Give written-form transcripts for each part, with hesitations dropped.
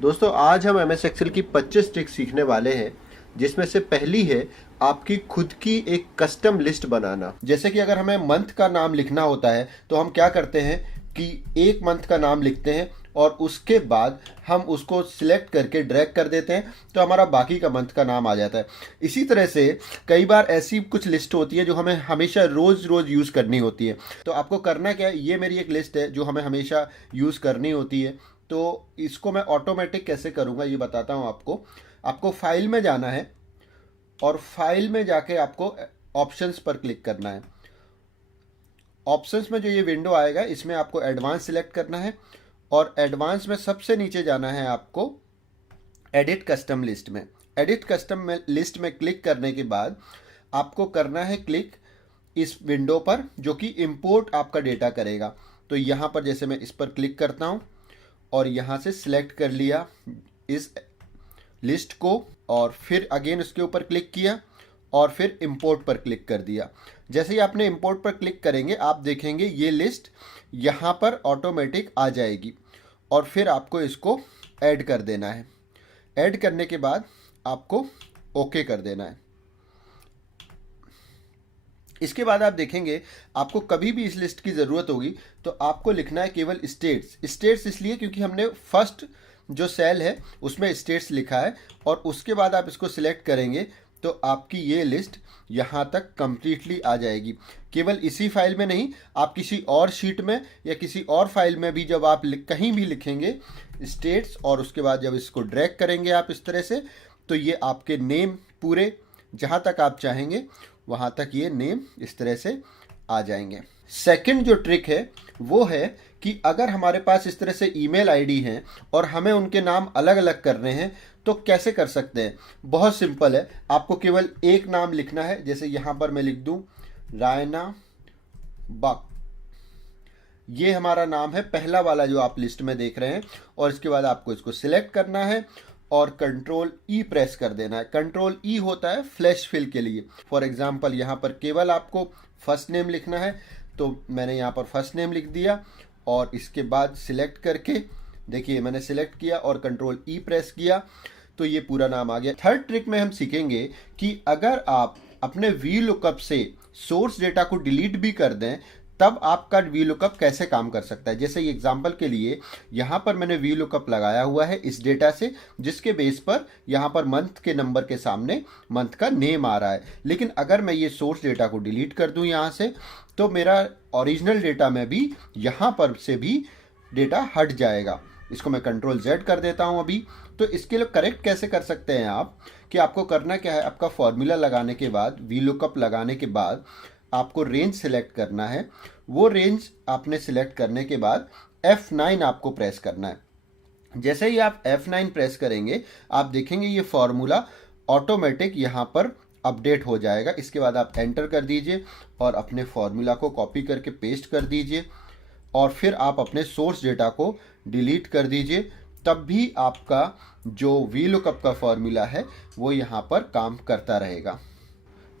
दोस्तों आज हम एम एस एक्सेल की 25 ट्रिक्स सीखने वाले हैं, जिसमें से पहली है आपकी खुद की एक कस्टम लिस्ट बनाना। जैसे कि अगर हमें मंथ का नाम लिखना होता है तो हम क्या करते हैं कि एक मंथ का नाम लिखते हैं और उसके बाद हम उसको सिलेक्ट करके ड्रैग कर देते हैं तो हमारा बाकी का मंथ का नाम आ जाता है। इसी तरह से कई बार ऐसी कुछ लिस्ट होती है जो हमें हमेशा रोज़ रोज़ यूज़ करनी होती है। तो आपको करना क्या है, ये मेरी एक लिस्ट है जो हमें हमेशा यूज़ करनी होती है। तो इसको मैं ऑटोमेटिक कैसे करूँगा ये बताता हूँ आपको। आपको फाइल में जाना है और फाइल में जाके आपको ऑप्शंस पर क्लिक करना है। ऑप्शंस में जो ये विंडो आएगा इसमें आपको एडवांस सिलेक्ट करना है और एडवांस में सबसे नीचे जाना है आपको एडिट कस्टम लिस्ट में। एडिट कस्टम लिस्ट में क्लिक करने के बाद आपको करना है क्लिक इस विंडो पर जो कि इंपोर्ट आपका डेटा करेगा। तो यहाँ पर जैसे मैं इस पर क्लिक करता हूँ और यहाँ से सिलेक्ट कर लिया इस लिस्ट को और फिर अगेन उसके ऊपर क्लिक किया और फिर इंपोर्ट पर क्लिक कर दिया। जैसे ही आपने इंपोर्ट पर क्लिक करेंगे आप देखेंगे ये लिस्ट यहाँ पर ऑटोमेटिक आ जाएगी और फिर आपको इसको ऐड कर देना है। ऐड करने के बाद आपको ओके कर देना है। इसके बाद आप देखेंगे आपको कभी भी इस लिस्ट की ज़रूरत होगी तो आपको लिखना है केवल स्टेट्स। स्टेट्स इसलिए क्योंकि हमने फर्स्ट जो सेल है उसमें स्टेट्स लिखा है और उसके बाद आप इसको सिलेक्ट करेंगे तो आपकी ये लिस्ट यहाँ तक कंप्लीटली आ जाएगी। केवल इसी फाइल में नहीं, आप किसी और शीट में या किसी और फाइल में भी जब आप कहीं भी लिखेंगे स्टेट्स और उसके बाद जब इसको ड्रैग करेंगे आप इस तरह से तो ये आपके नेम पूरे जहाँ तक आप चाहेंगे वहाँ तक ये नेम इस तरह से आ जाएंगे। सेकंड जो ट्रिक है वो है कि अगर हमारे पास इस तरह ईमेल आईडी हैं और हमें उनके नाम अलग अलग करने हैं तो कैसे कर सकते हैं। बहुत सिंपल है, आपको केवल एक नाम लिखना है। जैसे यहाँ पर मैं लिख दूँ रायना बक, ये हमारा नाम है पहला वाला जो आप लिस्ट में देख रहे हैं। और इसके बाद आपको इसको सिलेक्ट करना है और कंट्रोल ई प्रेस कर देना है। कंट्रोल ई होता है फ्लैश फिल के लिए। फॉर एग्जांपल यहाँ पर केवल आपको फर्स्ट नेम लिखना है तो मैंने यहाँ पर फर्स्ट नेम लिख दिया और इसके बाद सिलेक्ट करके देखिए मैंने सिलेक्ट किया और कंट्रोल ई प्रेस किया तो ये पूरा नाम आ गया। थर्ड ट्रिक में हम सीखेंगे कि अगर आप अपने वी लुकअप से सोर्स डेटा को डिलीट भी कर दें तब आपका वी लुकअप कैसे काम कर सकता है। जैसे एग्जांपल के लिए यहाँ पर मैंने वी लुकअप लगाया हुआ है इस डेटा से, जिसके बेस पर यहाँ पर मंथ के नंबर के सामने मंथ का नेम आ रहा है। लेकिन अगर मैं ये सोर्स डेटा को डिलीट कर दूँ यहाँ से तो मेरा ओरिजिनल डेटा में भी यहाँ पर से भी डेटा हट जाएगा। इसको मैं कंट्रोल जेड कर देता हूँ अभी। तो इसके लिए करेक्ट कैसे कर सकते हैं आप कि आपको करना क्या है, आपका फॉर्मूला लगाने के बाद वी लुकअप लगाने के बाद आपको रेंज सिलेक्ट करना है। वो रेंज आपने सिलेक्ट करने के बाद F9 आपको प्रेस करना है। जैसे ही आप F9 प्रेस करेंगे आप देखेंगे ये फॉर्मूला ऑटोमेटिक यहाँ पर अपडेट हो जाएगा। इसके बाद आप एंटर कर दीजिए और अपने फॉर्मूला को कॉपी करके पेस्ट कर दीजिए और फिर आप अपने सोर्स डेटा को डिलीट कर दीजिए। तब भी आपका जो वी लुकअप का फॉर्मूला है वो यहाँ पर काम करता रहेगा।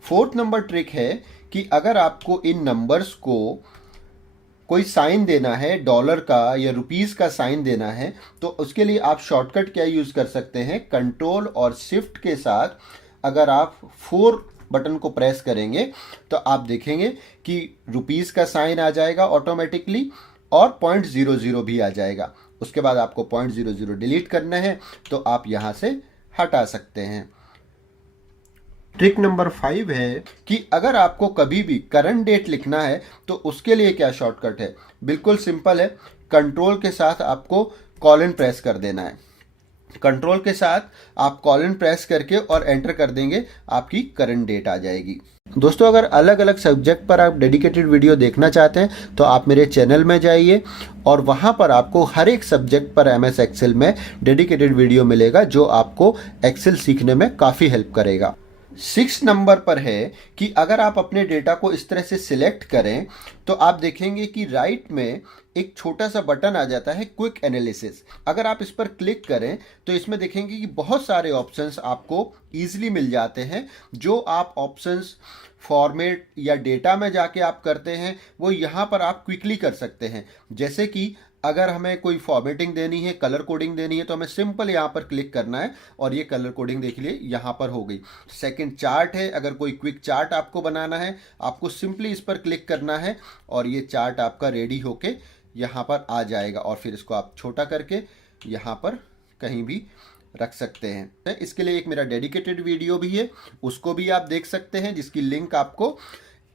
फोर्थ नंबर ट्रिक है कि अगर आपको इन नंबर्स को कोई साइन देना है, डॉलर का या रुपीस का साइन देना है, तो उसके लिए आप शॉर्टकट क्या यूज कर सकते हैं, कंट्रोल और शिफ्ट के साथ अगर आप 4 बटन को प्रेस करेंगे तो आप देखेंगे कि रुपीस का साइन आ जाएगा ऑटोमेटिकली और 0.00 भी आ जाएगा। उसके बाद आपको 0.00 डिलीट करना है तो आप यहाँ से हटा सकते हैं। ट्रिक नंबर 5 है कि अगर आपको कभी भी करंट डेट लिखना है तो उसके लिए क्या शॉर्टकट है। बिल्कुल सिंपल है, कंट्रोल के साथ आपको कॉलन प्रेस कर देना है। कंट्रोल के साथ आप कॉलन प्रेस करके और एंटर कर देंगे, आपकी करंट डेट आ जाएगी। दोस्तों अगर अलग अलग सब्जेक्ट पर आप डेडिकेटेड वीडियो देखना चाहते हैं तो आप मेरे चैनल में जाइए और वहाँ पर आपको हर एक सब्जेक्ट पर MS एक्सेल में डेडिकेटेड वीडियो मिलेगा जो आपको एक्सेल सीखने में काफ़ी हेल्प करेगा। 6 नंबर पर है कि अगर आप अपने डेटा को इस तरह से सिलेक्ट करें तो आप देखेंगे कि राइट में एक छोटा सा बटन आ जाता है क्विक एनालिसिस। अगर आप इस पर क्लिक करें तो इसमें देखेंगे कि बहुत सारे ऑप्शंस आपको ईजिली मिल जाते हैं। जो आप ऑप्शंस फॉर्मेट या डेटा में जाके आप करते हैं वो यहाँ पर आप क्विकली कर सकते हैं। जैसे कि अगर हमें कोई फॉर्मेटिंग देनी है, कलर कोडिंग देनी है, तो हमें सिंपल यहाँ पर क्लिक करना है और ये कलर कोडिंग देख लिए यहाँ पर हो गई। सेकंड चार्ट है, अगर कोई क्विक चार्ट आपको बनाना है, आपको सिंपली इस पर क्लिक करना है और ये चार्ट आपका रेडी होके यहाँ पर आ जाएगा और फिर इसको आप छोटा करके यहाँ पर कहीं भी रख सकते हैं। इसके लिए एक मेरा डेडिकेटेड वीडियो भी है, उसको भी आप देख सकते हैं, जिसकी लिंक आपको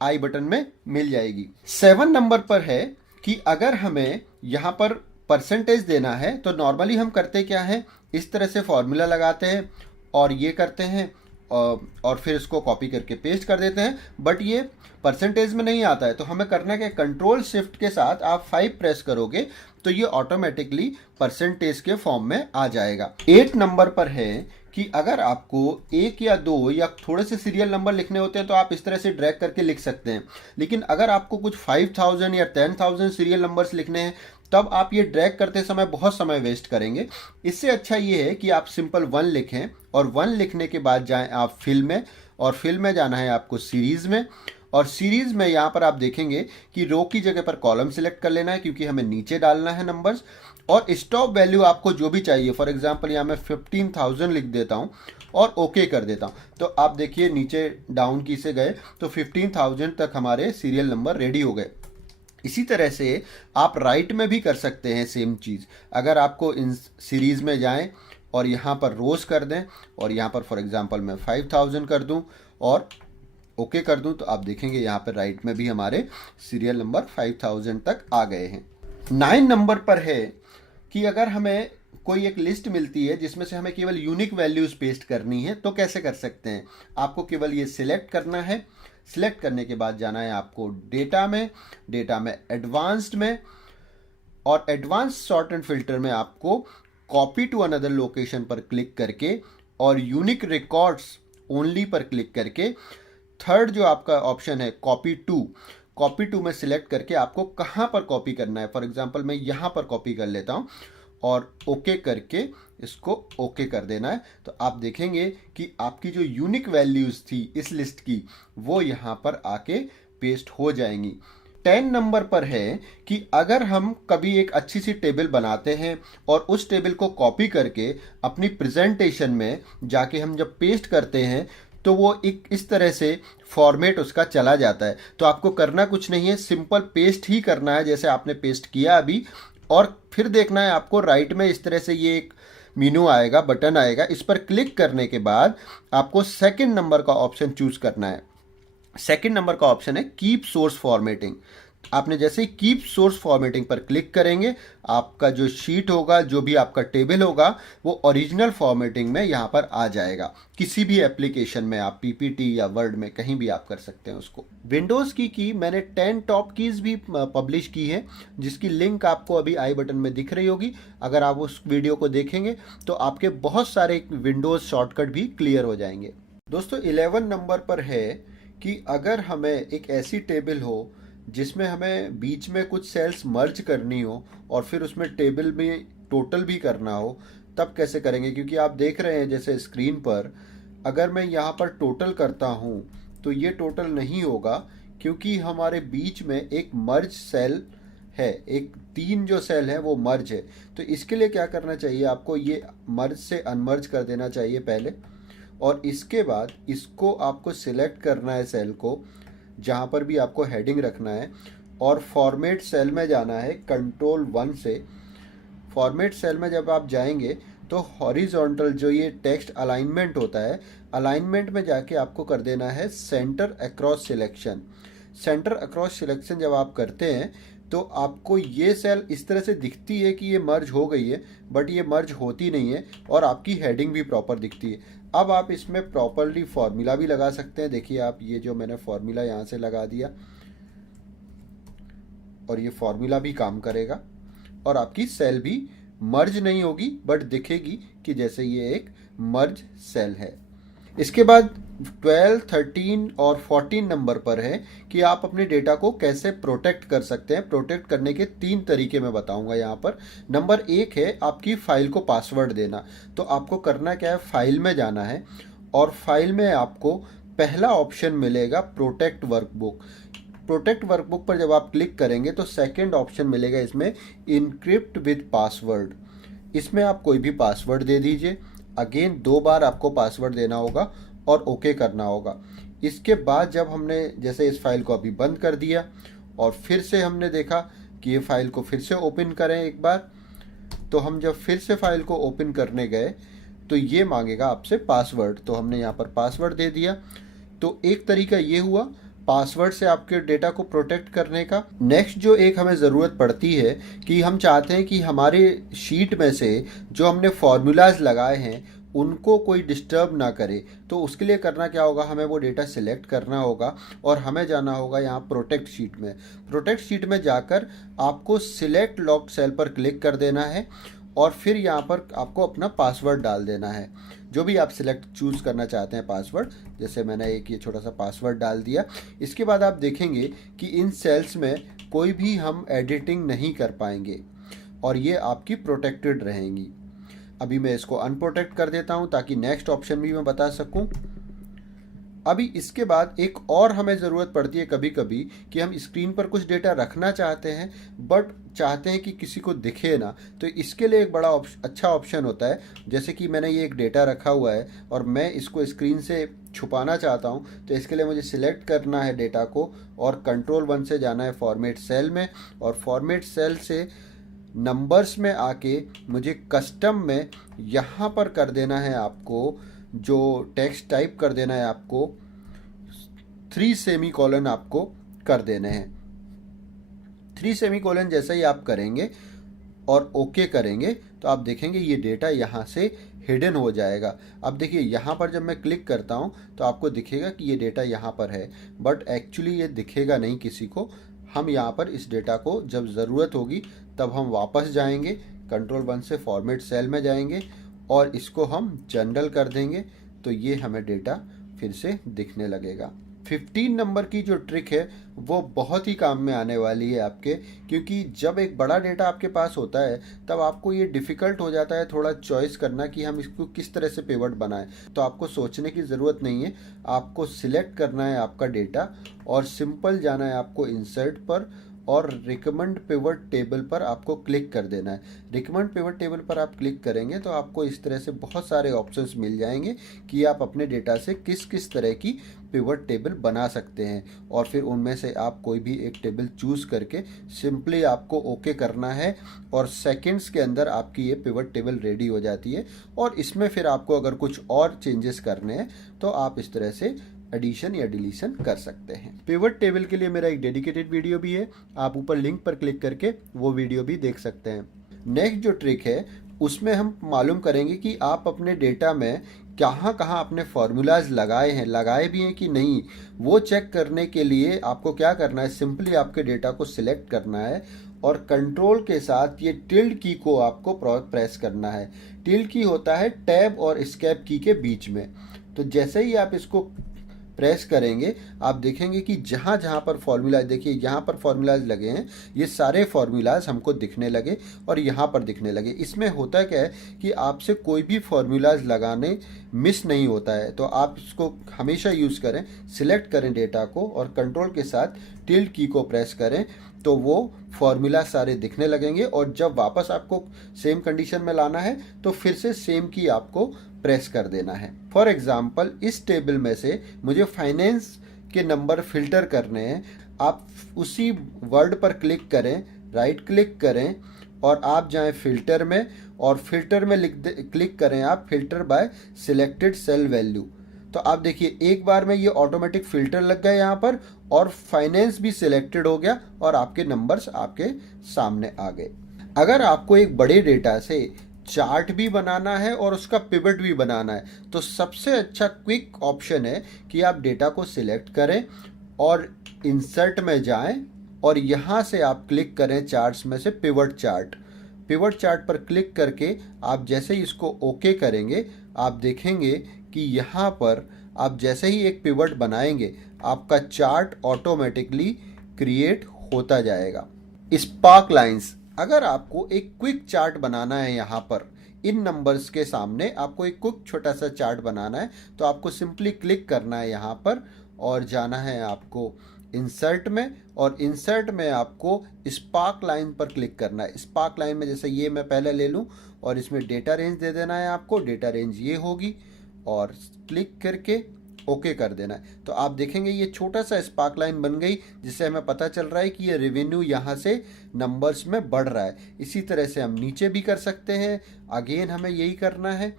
आई बटन में मिल जाएगी। 7 नंबर पर है कि अगर हमें यहाँ पर परसेंटेज देना है तो नॉर्मली हम करते क्या है, इस तरह से फॉर्मूला लगाते हैं और ये करते हैं और फिर इसको कॉपी करके पेस्ट कर देते हैं, बट ये परसेंटेज में नहीं आता है। तो हमें करना क्या, कंट्रोल शिफ्ट के साथ आप 5 प्रेस करोगे तो ये ऑटोमेटिकली परसेंटेज के फॉर्म में आ जाएगा। 8 नंबर पर है कि अगर आपको 1 या 2 या थोड़े से सीरियल नंबर लिखने होते हैं तो आप इस तरह से ड्रैग करके लिख सकते हैं, लेकिन अगर आपको कुछ 5000 या 10,000 सीरियल नंबर्स लिखने हैं तब आप ये ड्रैग करते समय बहुत समय वेस्ट करेंगे। इससे अच्छा ये है कि आप सिंपल 1 लिखें और 1 लिखने के बाद जाएं आप फिल में, और फिल में जाना है आपको सीरीज में, और सीरीज में यहाँ पर आप देखेंगे कि रो की जगह पर कॉलम सिलेक्ट कर लेना है क्योंकि हमें नीचे डालना है नंबर्स, और स्टॉप वैल्यू आपको जो भी चाहिए, फॉर एग्जांपल यहाँ मैं 15,000 लिख देता हूँ और ओके कर देता हूँ। तो आप देखिए नीचे डाउन की से गए तो 15,000 तक हमारे सीरियल नंबर रेडी हो गए। इसी तरह से आप राइट में भी कर सकते हैं सेम चीज़। अगर आपको इन सीरीज़ में जाएं और यहाँ पर रोज कर दें और यहाँ पर फॉर एग्जांपल मैं 5,000 कर दूं और ओके कर दूं तो आप देखेंगे यहाँ पर राइट में भी हमारे सीरियल नंबर 5,000 तक आ गए हैं। 9 नंबर पर है कि अगर हमें कोई एक लिस्ट मिलती है जिसमें से हमें केवल यूनिक वैल्यूज पेस्ट करनी है तो कैसे कर सकते हैं। आपको केवल ये सिलेक्ट करना है, सिलेक्ट करने के बाद जाना है आपको डेटा में, डेटा में एडवांस्ड में, और एडवांस सॉर्ट एंड फिल्टर में आपको कॉपी टू अनदर लोकेशन पर क्लिक करके और यूनिक रिकॉर्ड्स ओनली पर क्लिक करके थर्ड जो आपका ऑप्शन है कॉपी टू में सिलेक्ट करके आपको कहाँ पर कॉपी करना है। फॉर एग्जांपल मैं यहाँ पर कॉपी कर लेता हूँ और ओके करके इसको ओके कर देना है। तो आप देखेंगे कि आपकी जो यूनिक वैल्यूज थी इस लिस्ट की वो यहाँ पर आके पेस्ट हो जाएंगी। 10 नंबर पर है कि अगर हम कभी एक अच्छी सी टेबल बनाते हैं और उस टेबल को कॉपी करके अपनी प्रेजेंटेशन में जाके हम जब पेस्ट करते हैं तो वो एक इस तरह से फॉर्मेट उसका चला जाता है। तो आपको करना कुछ नहीं है, सिंपल पेस्ट ही करना है जैसे आपने पेस्ट किया अभी, और फिर देखना है आपको राइट में इस तरह से ये एक मेनू आएगा, बटन आएगा, इस पर क्लिक करने के बाद आपको सेकंड नंबर का ऑप्शन चूज करना है। सेकंड नंबर का ऑप्शन है कीप सोर्स फॉर्मेटिंग। आपने जैसे ही कीप सोर्स फॉर्मेटिंग पर क्लिक करेंगे आपका जो शीट होगा, जो भी आपका टेबल होगा, वो ओरिजिनल फॉर्मेटिंग में यहाँ पर आ जाएगा। किसी भी एप्लीकेशन में आप पीपीटी या वर्ड में कहीं भी आप कर सकते हैं उसको। विंडोज़ की मैंने 10 टॉप कीज़ भी पब्लिश की है जिसकी लिंक आपको अभी आई बटन में दिख रही होगी। अगर आप उस वीडियो को देखेंगे तो आपके बहुत सारे विंडोज़ शॉर्टकट भी क्लियर हो जाएंगे। दोस्तों 11 नंबर पर है कि अगर हमें एक ऐसी टेबल हो जिसमें हमें बीच में कुछ सेल्स मर्ज करनी हो और फिर उसमें टेबल में टोटल भी करना हो तब कैसे करेंगे। क्योंकि आप देख रहे हैं जैसे स्क्रीन पर अगर मैं यहाँ पर टोटल करता हूँ तो ये टोटल नहीं होगा क्योंकि हमारे बीच में एक मर्ज सेल है, एक 3 जो सेल है वो मर्ज है। तो इसके लिए क्या करना चाहिए, आपको ये मर्ज से अनमर्ज कर देना चाहिए पहले, और इसके बाद इसको आपको सिलेक्ट करना है सेल को जहाँ पर भी आपको हेडिंग रखना है, और फॉर्मेट सेल में जाना है कंट्रोल 1 से। फॉर्मेट सेल में जब आप जाएंगे तो हॉरिजॉन्टल जो ये टेक्स्ट अलाइनमेंट होता है, अलाइनमेंट में जाके आपको कर देना है centre across selection. Centre across selection जब आप करते हैं तो आपको ये सेल इस तरह से दिखती है कि ये मर्ज हो गई है, बट ये मर्ज होती नहीं है और आपकी हेडिंग भी प्रॉपर दिखती है। अब आप इसमें प्रॉपरली फॉर्मूला भी लगा सकते हैं। देखिए आप, ये जो मैंने फॉर्मूला यहाँ से लगा दिया और ये फॉर्मूला भी काम करेगा और आपकी सेल भी मर्ज नहीं होगी बट दिखेगी कि जैसे ये एक मर्ज सेल है। इसके बाद 12, 13 और 14 नंबर पर है कि आप अपने डेटा को कैसे प्रोटेक्ट कर सकते हैं। प्रोटेक्ट करने के 3 तरीके मैं बताऊंगा यहाँ पर। नंबर 1 है आपकी फाइल को पासवर्ड देना। तो आपको करना क्या है, फाइल में जाना है और फाइल में आपको पहला ऑप्शन मिलेगा प्रोटेक्ट वर्कबुक। प्रोटेक्ट वर्कबुक पर जब आप क्लिक करेंगे तो सेकंड ऑप्शन मिलेगा इसमें, इनक्रिप्ट विद पासवर्ड। इसमें आप कोई भी पासवर्ड दे दीजिए। अगेन 2 बार आपको पासवर्ड देना होगा और ओके करना होगा। इसके बाद जब हमने जैसे इस फाइल को अभी बंद कर दिया और फिर से हमने देखा कि ये फाइल को फिर से ओपन करें एक बार, तो हम जब फिर से फाइल को ओपन करने गए तो ये मांगेगा आपसे पासवर्ड, तो हमने यहाँ पर पासवर्ड दे दिया। तो एक तरीका ये हुआ पासवर्ड से आपके डेटा को प्रोटेक्ट करने का। नेक्स्ट जो एक हमें ज़रूरत पड़ती है कि हम चाहते हैं कि हमारे शीट में से जो हमने फॉर्मूलाज लगाए हैं उनको कोई डिस्टर्ब ना करे, तो उसके लिए करना क्या होगा, हमें वो डेटा सिलेक्ट करना होगा और हमें जाना होगा यहाँ प्रोटेक्ट शीट में। प्रोटेक्ट शीट में जाकर आपको सिलेक्ट लॉक्ड सेल पर क्लिक कर देना है और फिर यहाँ पर आपको अपना पासवर्ड डाल देना है, जो भी आप सिलेक्ट चूज़ करना चाहते हैं पासवर्ड। जैसे मैंने एक ये छोटा सा पासवर्ड डाल दिया। इसके बाद आप देखेंगे कि इन सेल्स में कोई भी हम एडिटिंग नहीं कर पाएंगे और ये आपकी प्रोटेक्टेड रहेंगी। अभी मैं इसको अनप्रोटेक्ट कर देता हूँ ताकि नेक्स्ट ऑप्शन भी मैं बता सकूँ। अभी इसके बाद एक और हमें ज़रूरत पड़ती है कभी कभी कि हम स्क्रीन पर कुछ डेटा रखना चाहते हैं बट चाहते हैं कि किसी को दिखे ना, तो इसके लिए एक बड़ा अच्छा ऑप्शन होता है। जैसे कि मैंने ये एक डेटा रखा हुआ है और मैं इसको स्क्रीन से छुपाना चाहता हूँ, तो इसके लिए मुझे सिलेक्ट करना है डेटा को और Ctrl+1 से जाना है फॉर्मेट सेल में और फॉर्मेट सेल से नंबर्स में आके मुझे कस्टम में यहाँ पर कर देना है, आपको जो टेक्स्ट टाइप कर देना है, आपको 3 सेमीकोलन आपको कर देने हैं। 3 सेमीकोलन जैसे ही आप करेंगे और ओके करेंगे तो आप देखेंगे ये डेटा यहाँ से हिडन हो जाएगा। अब देखिए यहाँ पर जब मैं क्लिक करता हूँ तो आपको दिखेगा कि ये डेटा यहाँ पर है, बट एक्चुअली ये दिखेगा नहीं किसी को। हम यहाँ पर इस डेटा को जब ज़रूरत होगी तब हम वापस जाएंगे, Ctrl+1 से फॉर्मेट सेल में जाएंगे और इसको हम जनरल कर देंगे, तो ये हमें डेटा फिर से दिखने लगेगा। 15 नंबर की जो ट्रिक है वो बहुत ही काम में आने वाली है आपके, क्योंकि जब एक बड़ा डेटा आपके पास होता है तब आपको ये डिफ़िकल्ट हो जाता है थोड़ा चॉइस करना कि हम इसको किस तरह से पिवट बनाएं। तो आपको सोचने की ज़रूरत नहीं है, आपको सिलेक्ट करना है आपका डेटा और सिंपल जाना है आपको इंसर्ट पर और रिकमेंड पिवट टेबल पर आपको क्लिक कर देना है। रिकमेंड पिवट टेबल पर आप क्लिक करेंगे तो आपको इस तरह से बहुत सारे ऑप्शंस मिल जाएंगे कि आप अपने डेटा से किस किस तरह की पिवट टेबल बना सकते हैं और फिर उनमें से आप कोई भी एक टेबल चूज़ करके सिंपली आपको ओके करना है और सेकंड्स के अंदर आपकी ये पिवट टेबल रेडी हो जाती है। और इसमें फिर आपको अगर कुछ और चेंजेस करने हैं तो आप इस तरह से एडिशन या डिलीशन कर सकते हैं। पिवट टेबल के लिए मेरा एक डेडिकेटेड वीडियो भी है, आप ऊपर लिंक पर क्लिक करके वो वीडियो भी देख सकते हैं। नेक्स्ट जो ट्रिक है उसमें हम मालूम करेंगे कि आप अपने डेटा में कहाँ कहाँ अपने फॉर्मूलाज लगाए भी हैं कि नहीं, वो चेक करने के लिए आपको क्या करना है, सिंपली आपके डेटा को सिलेक्ट करना है और कंट्रोल के साथ ये टिल्ड की को आपको प्रेस करना है। टिल्ड की होता है टैब और एस्केप की के बीच में। तो जैसे ही आप इसको प्रेस करेंगे आप देखेंगे कि जहाँ जहाँ पर फॉर्मूलाज, देखिए यहाँ पर फॉर्मूलाज लगे हैं, ये सारे फॉर्मूलाज हमको दिखने लगे और यहाँ पर दिखने लगे। इसमें होता क्या है कि आपसे कोई भी फॉर्मूलाज लगाने मिस नहीं होता है, तो आप इसको हमेशा यूज़ करें। सिलेक्ट करें डेटा को और कंट्रोल के साथ टिल्ड की को प्रेस करें तो वो फॉर्मूला सारे दिखने लगेंगे और जब वापस आपको सेम कंडीशन में लाना है तो फिर से सेम की आपको प्रेस कर देना है। फॉर एग्जाम्पल इस टेबल में से मुझे फाइनेंस के नंबर फिल्टर करने हैं। आप उसी वर्ड पर क्लिक करें, राइट क्लिक करें और आप जाएं फिल्टर में और फिल्टर में क्लिक करें आप filter by selected cell value. तो आप देखिए एक बार में ये ऑटोमेटिक फिल्टर लग गया यहाँ पर और फाइनेंस भी सिलेक्टेड हो गया और आपके नंबर्स आपके सामने आ गए। अगर आपको एक बड़े डेटा से चार्ट भी बनाना है और उसका पिवट भी बनाना है तो सबसे अच्छा क्विक ऑप्शन है कि आप डेटा को सिलेक्ट करें और इंसर्ट में जाएं और यहाँ से आप क्लिक करें चार्ट्स में से पिवट चार्ट। पिवट चार्ट पर क्लिक करके आप जैसे ही इसको ओके करेंगे आप देखेंगे कि यहाँ पर आप जैसे ही एक पिवट बनाएंगे आपका चार्ट ऑटोमेटिकली क्रिएट होता जाएगा। स्पार्क लाइंस, अगर आपको एक क्विक चार्ट बनाना है, यहाँ पर इन नंबर्स के सामने आपको एक क्विक छोटा सा चार्ट बनाना है तो आपको सिंपली क्लिक करना है यहाँ पर और जाना है आपको इंसर्ट में, और इंसर्ट में आपको स्पार्क लाइन पर क्लिक करना है। स्पार्क लाइन में जैसे ये मैं पहले ले लूँ और इसमें डेटा रेंज दे देना है आपको, डेटा रेंज ये होगी, और क्लिक करके ओके कर देना है। तो आप देखेंगे ये छोटा सा स्पार्क लाइन बन गई, जिससे हमें पता चल रहा है कि ये रेवेन्यू यहाँ से नंबर्स में बढ़ रहा है। इसी तरह से हम नीचे भी कर सकते हैं। अगेन हमें यही करना है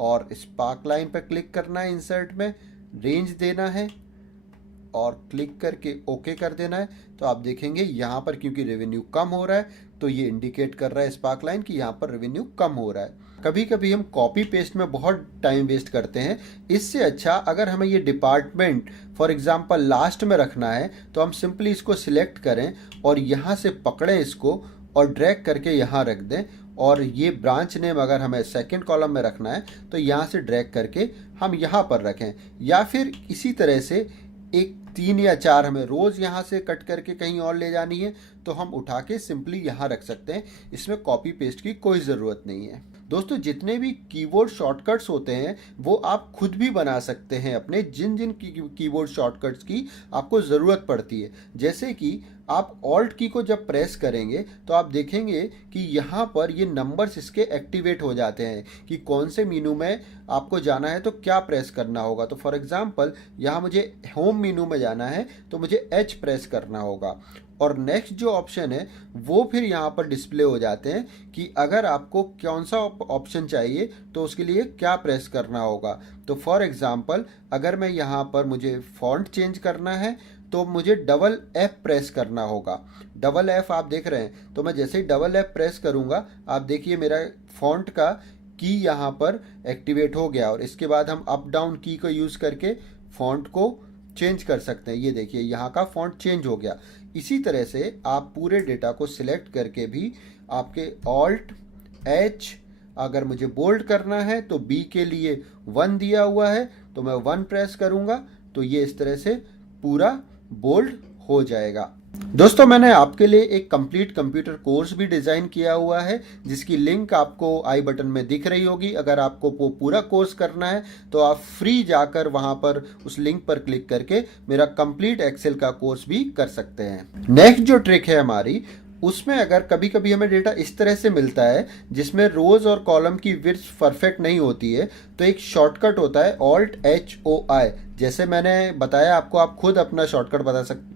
और स्पार्क लाइन पर क्लिक करना है, इंसर्ट में रेंज देना है और क्लिक करके ओके कर देना है। तो आप देखेंगे यहाँ पर क्योंकि रेवेन्यू कम हो रहा है तो ये इंडिकेट कर रहा है स्पार्क लाइन कि यहाँ पर रेवेन्यू कम हो रहा है। कभी कभी हम कॉपी पेस्ट में बहुत टाइम वेस्ट करते हैं। इससे अच्छा अगर हमें ये डिपार्टमेंट फॉर एग्जांपल लास्ट में रखना है तो हम सिंपली इसको सिलेक्ट करें और यहाँ से पकड़ें इसको और ड्रैग करके यहाँ रख दें, और ये ब्रांच नेम अगर हमें सेकंड कॉलम में रखना है तो यहाँ से ड्रैग करके हम यहाँ पर रखें, या फिर इसी तरह से एक 3 या 4 हमें रोज़ यहाँ से कट करके कहीं और ले जानी है तो हम उठा के सिंपली यहाँ रख सकते हैं। इसमें कॉपी पेस्ट की कोई ज़रूरत नहीं है। दोस्तों जितने भी कीबोर्ड शॉर्टकट्स होते हैं वो आप खुद भी बना सकते हैं अपने, जिन जिन कीबोर्ड शॉर्टकट्स की आपको ज़रूरत पड़ती है। जैसे कि आप ऑल्ट की को जब प्रेस करेंगे तो आप देखेंगे कि यहाँ पर ये नंबर्स इसके एक्टिवेट हो जाते हैं कि कौन से मेनू में आपको जाना है तो क्या प्रेस करना होगा। तो फॉर एग्जांपल यहाँ मुझे होम मेनू में जाना है तो मुझे H प्रेस करना होगा, और नेक्स्ट जो ऑप्शन है वो फिर यहाँ पर डिस्प्ले हो जाते हैं कि अगर आपको कौन सा ऑप्शन चाहिए तो उसके लिए क्या प्रेस करना होगा। तो फॉर एग्जांपल अगर मैं यहाँ पर मुझे फॉन्ट चेंज करना है तो मुझे डबल F प्रेस करना होगा। डबल F आप देख रहे हैं, तो मैं जैसे ही डबल F प्रेस करूँगा आप देखिए मेरा फॉन्ट का की यहाँ पर एक्टिवेट हो गया, और इसके बाद हम अप डाउन की को यूज़ करके फॉन्ट को चेंज कर सकते हैं। ये देखिए यहाँ का फॉन्ट चेंज हो गया। इसी तरह से आप पूरे डेटा को सिलेक्ट करके भी आपके ऑल्ट H, अगर मुझे बोल्ड करना है तो B के लिए 1 दिया हुआ है तो मैं 1 प्रेस करूँगा तो ये इस तरह से पूरा बोल्ड हो जाएगा। दोस्तों मैंने आपके लिए एक कंप्लीट कंप्यूटर कोर्स भी डिज़ाइन किया हुआ है जिसकी लिंक आपको आई बटन में दिख रही होगी। अगर आपको वो पूरा कोर्स करना है तो आप फ्री जाकर वहां पर उस लिंक पर क्लिक करके मेरा कंप्लीट एक्सेल का कोर्स भी कर सकते हैं। नेक्स्ट जो ट्रिक है हमारी, उसमें अगर कभी कभी हमें डेटा इस तरह से मिलता है जिसमें रोज और कॉलम की विड्थ परफेक्ट नहीं होती है तो एक शॉर्टकट होता है ऑल्ट HOI। जैसे मैंने बताया आपको, आप खुद अपना शॉर्टकट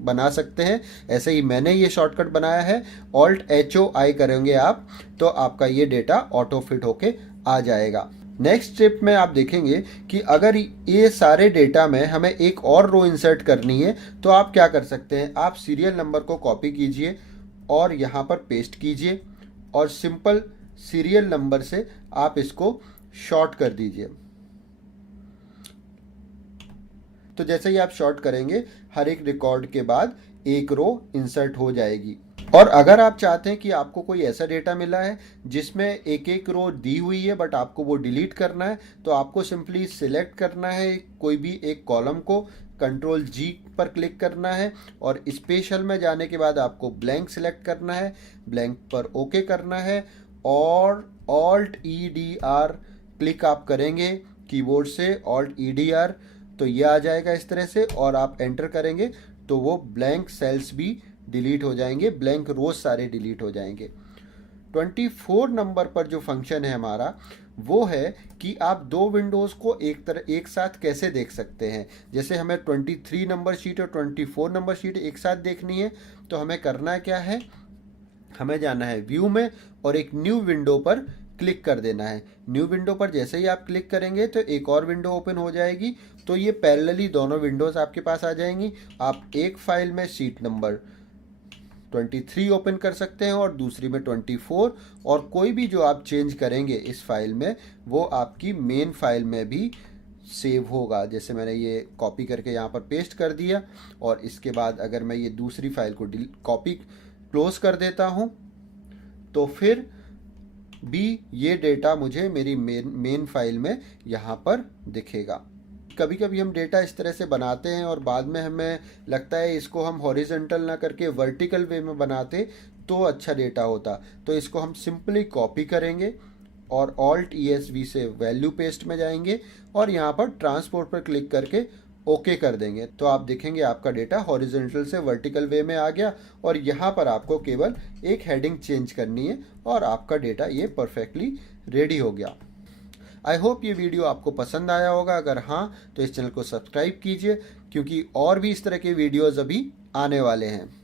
बना सकते हैं। ऐसे ही मैंने ये शॉर्टकट बनाया है, ऑल्ट HOI करेंगे आप तो आपका ये डेटा ऑटो फिट होके आ जाएगा। नेक्स्ट स्टेप में आप देखेंगे कि अगर ये सारे डेटा में हमें एक और रो इंसर्ट करनी है तो आप क्या कर सकते हैं, आप सीरियल नंबर को कॉपी कीजिए और यहाँ पर पेस्ट कीजिए और सिंपल सीरियल नंबर से आप इसको शॉर्ट कर दीजिए। तो जैसे ही आप शॉर्ट करेंगे हर एक रिकॉर्ड के बाद एक रो इंसर्ट हो जाएगी। और अगर आप चाहते हैं कि आपको कोई ऐसा डेटा मिला है जिसमें एक एक रो दी हुई है बट आपको वो डिलीट करना है तो आपको सिंपली सिलेक्ट करना है कोई भी एक कॉलम को, कंट्रोल G पर क्लिक करना है और स्पेशल में जाने के बाद आपको ब्लैंक सिलेक्ट करना है, ब्लैंक पर ओके करना है और ऑल्ट EDR क्लिक आप करेंगे कीबोर्ड से, ऑल्ट EDR तो ये आ जाएगा इस तरह से, और आप एंटर करेंगे तो वो ब्लैंक सेल्स भी डिलीट हो जाएंगे, ब्लैंक रोज सारे डिलीट हो जाएंगे। 24 नंबर पर जो फंक्शन है हमारा वो है कि आप दो विंडोज़ को एक साथ कैसे देख सकते हैं। जैसे हमें 23 नंबर शीट और 24 नंबर शीट एक साथ देखनी है तो हमें करना क्या है, हमें जाना है व्यू में और एक न्यू विंडो पर क्लिक कर देना है। न्यू विंडो पर जैसे ही आप क्लिक करेंगे तो एक और विंडो ओपन हो जाएगी, तो ये पैरेलली दोनों विंडोज़ आपके पास आ जाएंगी। आप एक फाइल में शीट नंबर 23 ओपन कर सकते हैं और दूसरी में 24, और कोई भी जो आप चेंज करेंगे इस फाइल में वो आपकी मेन फाइल में भी सेव होगा। जैसे मैंने ये कॉपी करके यहाँ पर पेस्ट कर दिया और इसके बाद अगर मैं ये दूसरी फाइल को कॉपी क्लोज कर देता हूँ तो फिर भी ये डेटा मुझे मेरी मेन फाइल में यहाँ पर दिखेगा। कभी कभी हम डेटा इस तरह से बनाते हैं और बाद में हमें लगता है इसको हम हॉरिजॉन्टल ना करके वर्टिकल वे में बनाते तो अच्छा डेटा होता। तो इसको हम सिंपली कॉपी करेंगे और ऑल्ट ESV से वैल्यू पेस्ट में जाएंगे और यहाँ पर ट्रांसपोर्ट पर क्लिक करके ओके कर देंगे तो आप देखेंगे आपका डेटा हॉरिजॉन्टल से वर्टिकल वे में आ गया और यहाँ पर आपको केवल एक हेडिंग चेंज करनी है और आपका डेटा ये परफेक्टली रेडी हो गया। आई होप ये वीडियो आपको पसंद आया होगा। अगर हाँ तो इस चैनल को सब्सक्राइब कीजिए क्योंकि और भी इस तरह के वीडियोज़ अभी आने वाले हैं।